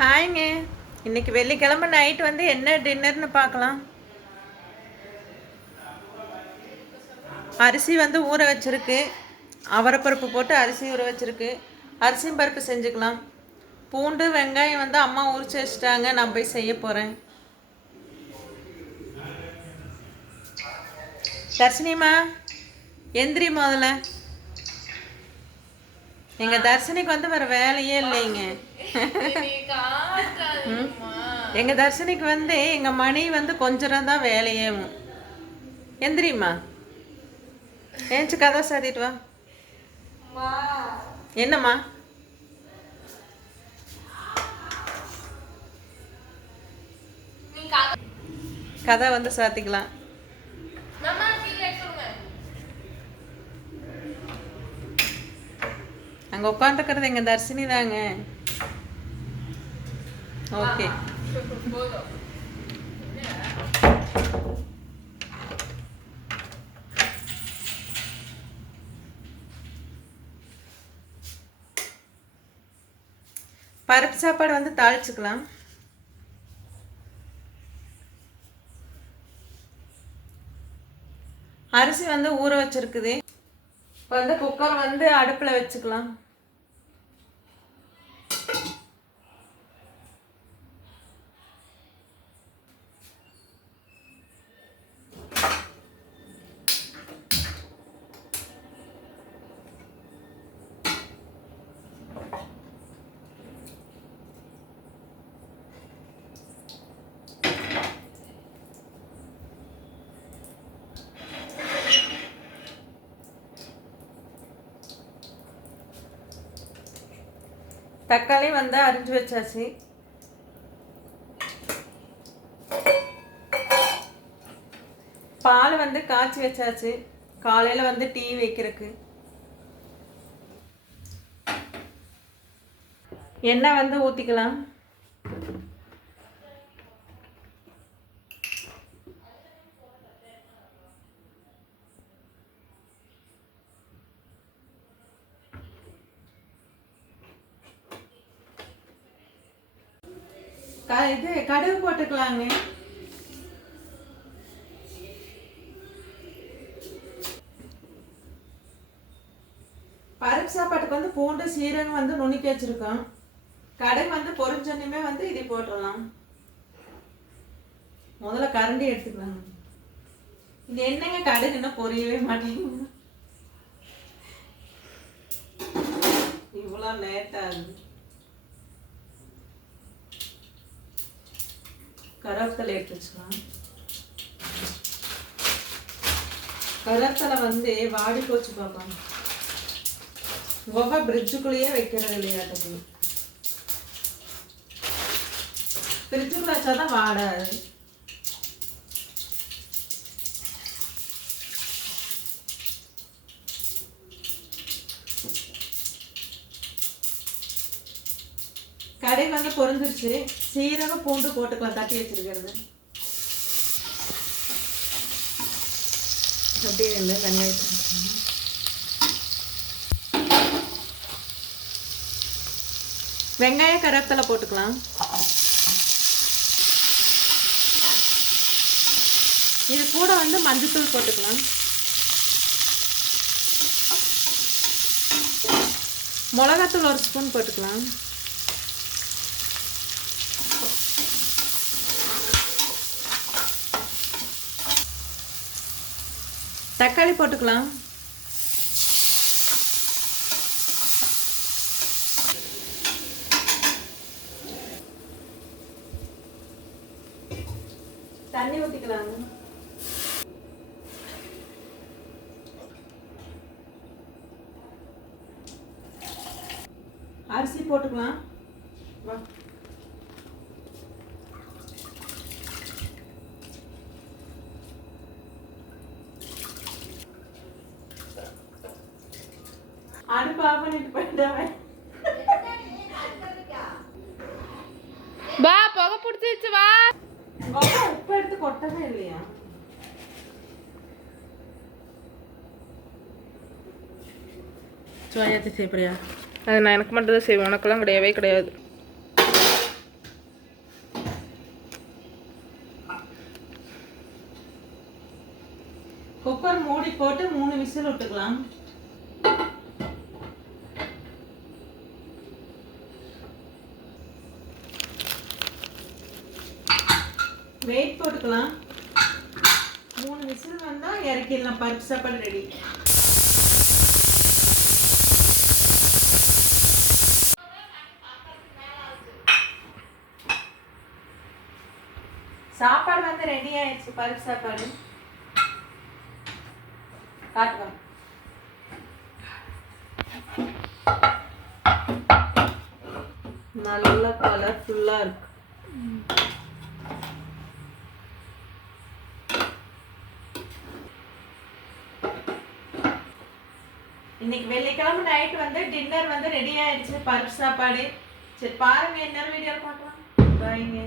ஹாய்ங்க. இன்னைக்கு வெள்ளிக்கிழமை நைட் வந்து என்ன டின்னர்னு பார்க்கலாம். அரிசி வந்து ஊற வச்சிருக்கு. அவரைப்பருப்பு போட்டு அரிசி ஊற வச்சிருக்கு. அரிசியும் பருப்பு செஞ்சுக்கலாம். பூண்டு வெங்காயம் வந்து அம்மா உரிச்சு வச்சிட்டாங்க. நான் போய் செய்ய போகிறேன். தர்ஷினிமா எந்திரி முதல்ல. எங்கள் தர்ஷினிக்கு வந்து வேறு வேலையே இல்லைங்க. எங்கள் தர்ஷினிக்கு வந்து எங்கள் மணி வந்து கொஞ்சம் தான் வேலையேவும். எந்திரிம்மா, ஏஞ்சி கதை சாத்திட்டு வா. என்னம்மா? கதை வந்து சாத்திக்கலாம். அங்கே உட்காந்துருக்கிறது எங்கள் தர்ஷினி தாங்க. ஓகே. பருப்பு சாப்பாடு வந்து தாளிச்சுக்கலாம். அரிசி வந்து ஊற வச்சிருக்குது. இப்போ வந்து குக்கர் வந்து அடுப்பில் வச்சுக்கலாம். தக்காளி வந்து அரிஞ்சு வச்சாச்சு. பால் வந்து காய்ச்சி வச்சாச்சு. காலையில் வந்து டீ வைக்கிறதுக்கு. எண்ணெய் வந்து ஊற்றிக்கலாம். இது கடுகு போட்டுக்கலாங்க. பருப்பு சாப்பாட்டுக்கு வந்து பூண்டு சீரகம் வந்து நுணுக்கி வச்சிருக்கோம். கடுகு வந்து பொரிஞ்சோன்னுமே வந்து இதை போட்டுடலாம். முதல்ல கரண்டி எடுத்துக்கலாம். இது என்னங்க கடுகு இன்னும் பொரியவே மாட்டேங்குது. இவ்வளோ லேட் ஆகுது. கருவேப்பிலை எடுத்து வச்சுக்கலாம். கருவேப்பிலை வந்து வாடி போச்சு பார்ப்பாங்க. உங்கள் பிரிட்ஜுக்குள்ளேயே வைக்கிறது இல்லையாட்டது. பிரிட்ஜுக்குள்ள வச்சாதான் வாடாது. கடை வந்து பொரிஞ்சிருச்சு. சீரகம் பூண்டு போட்டுக்கலாம். தட்டி வச்சிருக்கிறது அப்படியே இல்லை. வெங்காயம் கருவேப்பிலை போட்டுக்கலாம். இது கூட வந்து மஞ்சத்தூள் போட்டுக்கலாம். மிளகாத்தூள் ஒரு ஸ்பூன் போட்டுக்கலாம். தக்காளி போட்டுக்கலாம். தண்ணி ஊற்றிக்கலாம். அரிசி போட்டுக்கலாம். அடுப்பு ஆஃப் பண்ணிட்டு போயிட்டாவே. வா, புகை பிடிச்சிருச்சு. வா, உப்பு எடுத்து கொட்டவே இல்லையா? சோயாத்தி செய்யப்படியா? அது நான் எனக்கு மட்டும் தான் செய்வேன், உனக்கெல்லாம் கிடையவே கிடையாது. போட்டு 3 விசில் விட்டுக்கலாம். வெயிட் போட்டுக்கலாம். 3 விசில் வந்தால் இறக்கிடலாம். பருப்பு சாப்பாடு ரெடி. சாப்பாடு வந்து ரெடி ஆயிடுச்சு. பருப்பு சாப்பாடு காட்டுவோம். நல்ல கலர்ஃபுல்லா இருக்கு. இன்னைக்கு வெள்ளிக்கிழமை நைட் வந்து டின்னர் வந்து ரெடி ஆயிடுச்சு. பருப்பு சாப்பாடு. சரி பாருங்க, இன்னொரு வீடியோ பார்க்கலாம். பாய்ங்க.